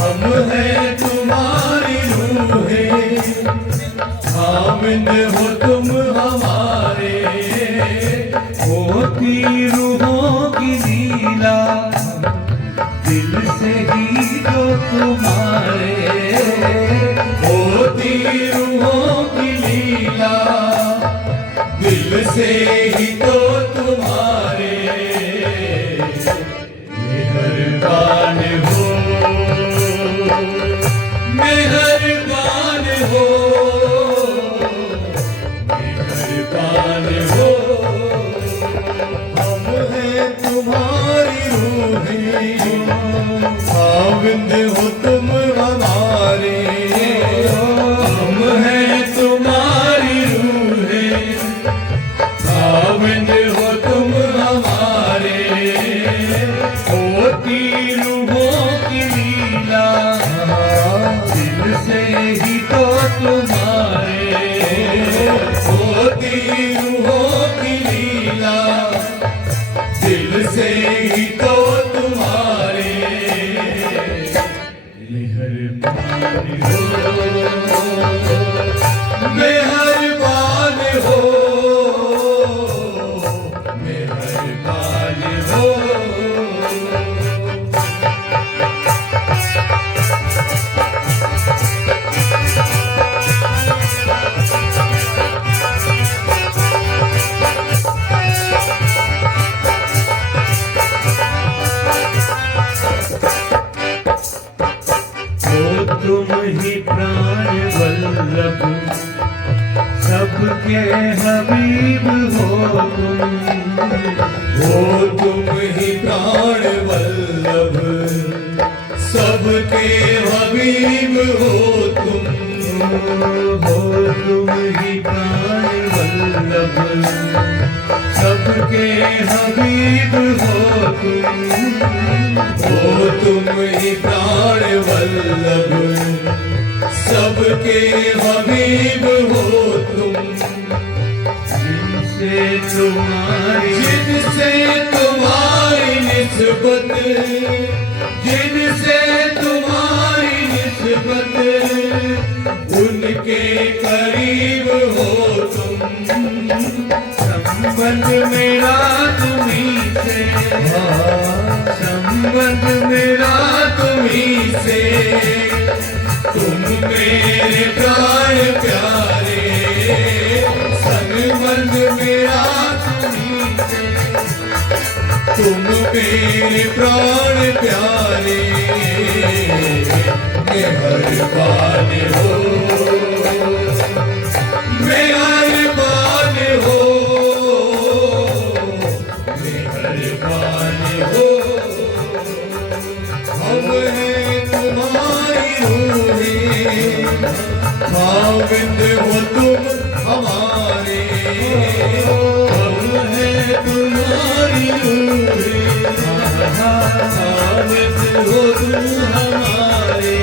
हम हैं तुम्हारी रूहें, खामिंद हो तुम हमारे। होती रूहों की लीला दिल से ही तो तुम्हारे। होती रूहों की लीला दिल से ही तो तुम्हारे। मेहरबान हो, मेहरबान हो, मेहरबान हो। हम हैं तुम्हारी रूहें, खाविंद हो तुम हमारे। हम हैं तुम्हारी रूहें, खाविंद हो तुम हमारे। होती रूहों की लीला दिल से ही तो तुम्हारे। होती रूहों की लीला दिल से ही तो तुम्हारे। मेहरबान हो, मेहरबान हो, मेहरबान हो। तुम ही प्राण वल्लभ, सबके हबीब हो तुम। हो तुम ही प्राण वल्लभ, सबके हबीब हो तुम। हो तुम ही प्राण वल्लभ, सबके हबीब हो तुम। हो तुम ही प्राण वल्लभ, सबके हबीब हो तुम। जिनसे तुम्हारी निस्बत, जिनसे तुम्हारी निस्बत, उनके करीब हो तुम। संबंध मेरा तुम्हीं से, संबंध मेरा तुम्हीं से। तुम मेरे प्राण प्यारे, संबंध मेरा तुम्हीं से। तुम मेरे प्राण प्यारे। मेहरबान हो, मेहरबान हो, मेहरबान हो। हम हैं तुम्हारी रूहें, खाविंद हो तुम हमारे। हम हैं तुम्हारी रूहें, खाविंद हो तुम हमारे।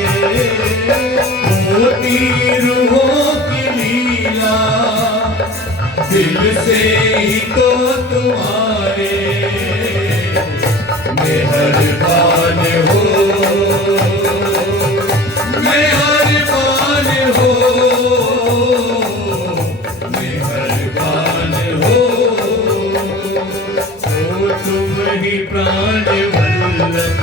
होती रूहों की लीला दिल से ही तो तुम्हारे। मेहरबान हो, मेहरबान हो, मेहरबान हो। हो तुम ही प्राण वल्लभ,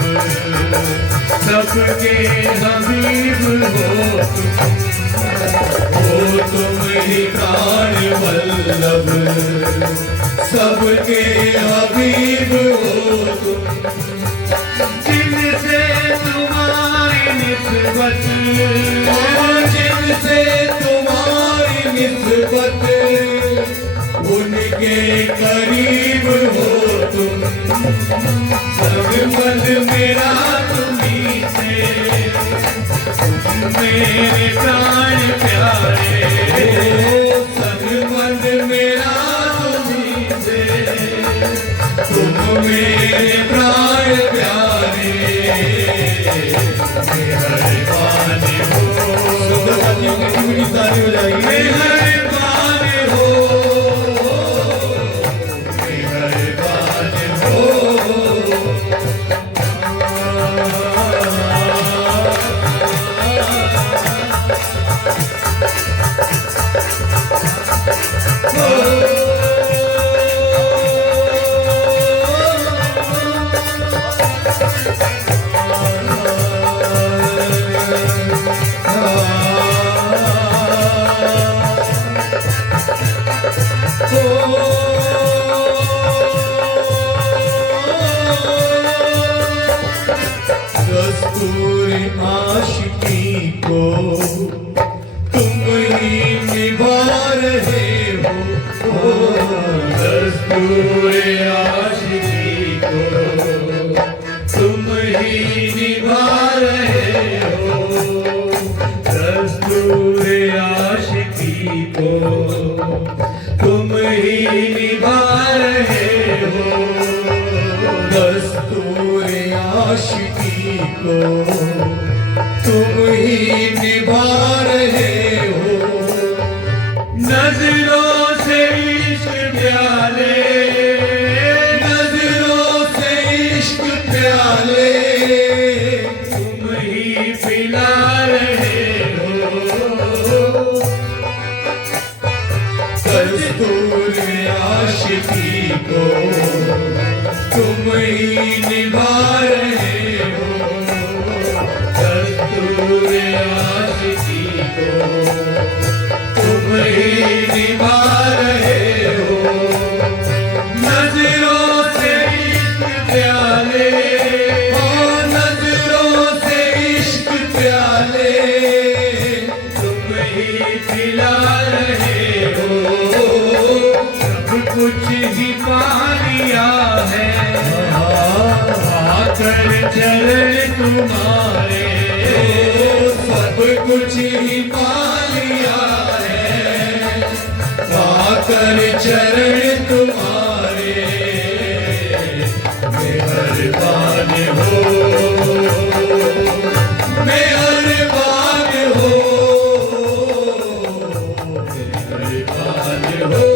सबके हबीब हो तुम। हो तुम ही प्राण वल्लभ, सबके हबीब हो तुम। जिनसे तुम्हारी निस्बत, जिनसे तुम्हारी निस्बत, उनके करीब हो तुम। संबंध मेरा तुम्हीं से, मेरे प्राण प्यारे। संबंध मेरा तुम्हीं से, तुम मेरे प्राण प्यारे। मेहरबान हो, ताली हो जाएगी। मेहरबान हो, मेहरबान हो। आशिकी को तुम ही निभा रहे हो। दस्तूर आशिकी को तुम ही निभा रहे हो। दस्तूर आशिकी को तुम ही निभा रहे हो। दस्तूर आशिकी को तुम ही निभा रहे हो। नजरों से इश्क प्याले, नजरों से इश्क प्याले तुम ही पिला रहे हो। दस्तूर आशिकी को तुम ही निभा रहे हो। दस्तूर आशिकी को तुम ही निभा रहे हो। नजरों से इश्क प्याले, नजरों से इश्क प्याले तुम ही पिला रहे हो। सब कुछ ही पा लिया है आकर चरण तुम्हारे। सब कुछ ही पा लिया है आकर चरण तुम्हारे। मेहरबान हो, मेहरबान हो, मेहरबान हो।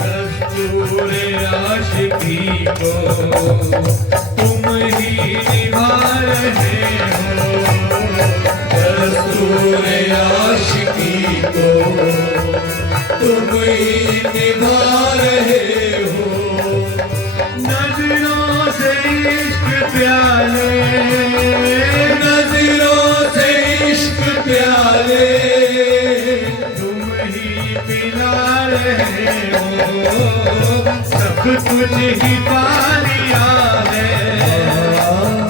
दस्तूर आशिकी को तुम ही निभा रहे हो। दस्तूर आशिकी को तुम ही निभा रहे हो। नजरों से इश्क प्याले, नजरों से इश्क प्याले तुम ही पिला रहे हो। सब कुछ ही पा लिया है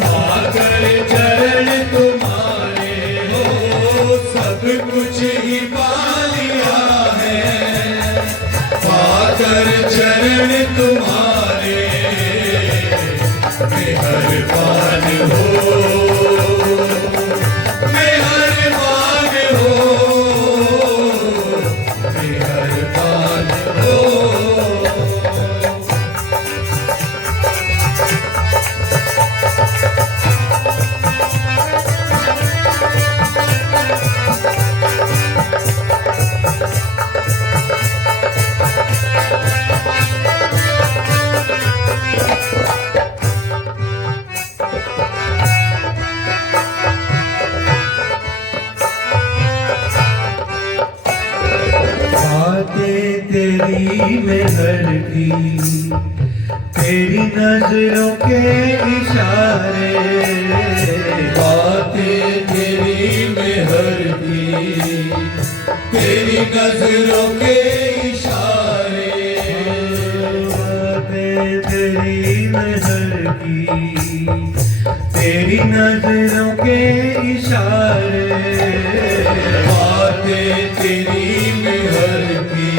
आकर चरण तुम्हारे। हो सब कुछ ही पा लिया है आकर चरण तुम्हारे। मेहरबान हो, मेहरबान हो, मेहरबान हो। बातें तेरी मेहर की, तेरी नजरों के इशारे। बातें तेरी मेहर की, तेरी नजरों के इशारे। बातें तेरी मेहर की, तेरी नजरों के इशारे। बातें तेरी मेहर की,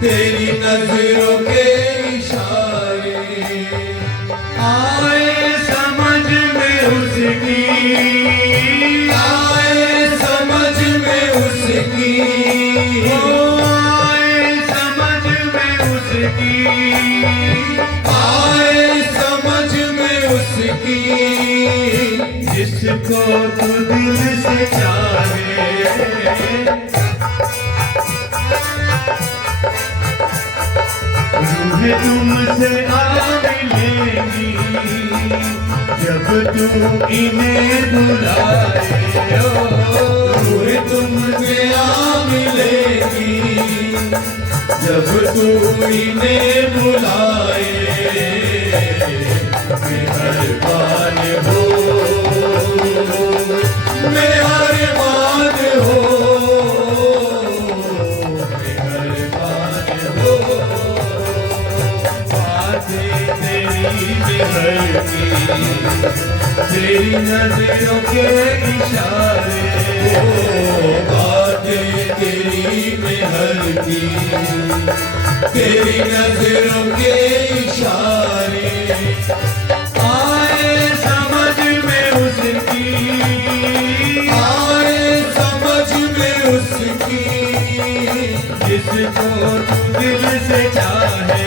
तेरी नजरों के इशारे। आए समझ में उसकी, आए समझ में उसकी, आए समझ में उसकी, आए समझ में उसकी। जिसको तू दिल से चाहे रूहें तुमसे आ मिलेगी जब तू इन्हें बुलाए। रूहें तुमसे आ मिलेगी जब तू इन्हें बुलाए। मेहरबान हो, मेहरबान हो, मेहरबान हो। बातें तेरी मेहर की, तेरी नजरों के इशारे, बातें तेरी मेहर की, तेरी नजरों के इशारे, आए समझ में उसकी, आए समझ में उसकी, जिसको तू दिल से चाहे,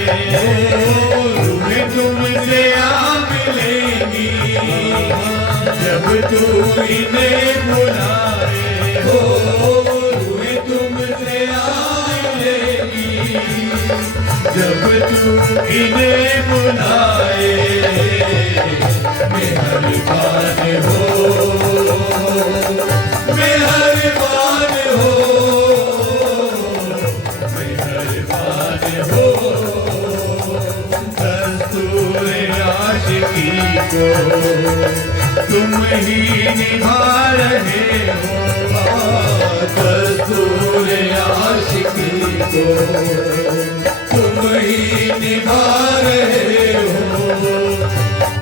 रूहें तुमसे आ मिलेंगी, जब तू इन्हें बुलाए, रूहें तुमसे आएगी, जब तू इन्हें बुलाए। मेहरबान हो, मेहरबान हो, मेहरबान हो, दस्तूर आशिकी को तुम ही निभा रहे हो, दस्तूर आशिकी को तुम ही निभा रहे हो,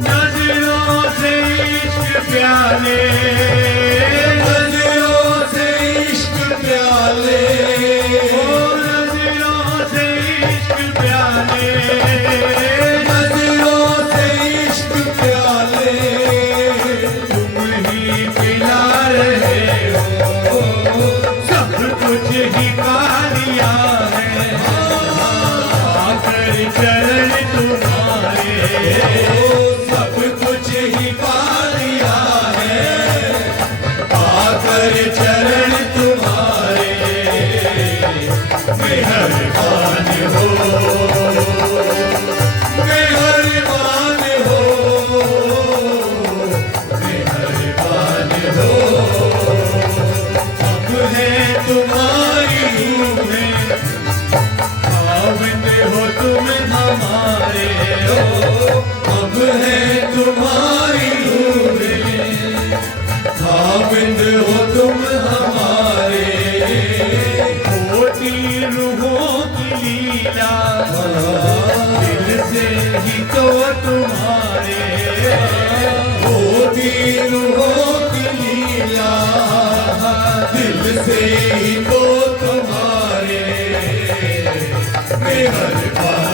नजरों से इश्क प्याले, नजरों से इश्क प्याले, नजरों से इश्क प्याले, नजरों से इश्क प्याले, तुम ही पिला रहे हो, सब कुछ ही पा लिया है, आकर चरण तुम्हारे, सब कुछ ही पा लिया है, आकर चरण तुम्हारे, मेहरबान हो, मेहरबान हो, मेहरबान हो, अब है तुम्हारी रूहें, खाविंद हो तुम हमारे, अब है तुम्हारी रूहें, खाविंद हो तुम हमारे, होती रूहों की लीला, दिल से ही तो तुम्हारे, होती रूहों की लीला, दिल से ही तो तुम्हारे, मेहरबान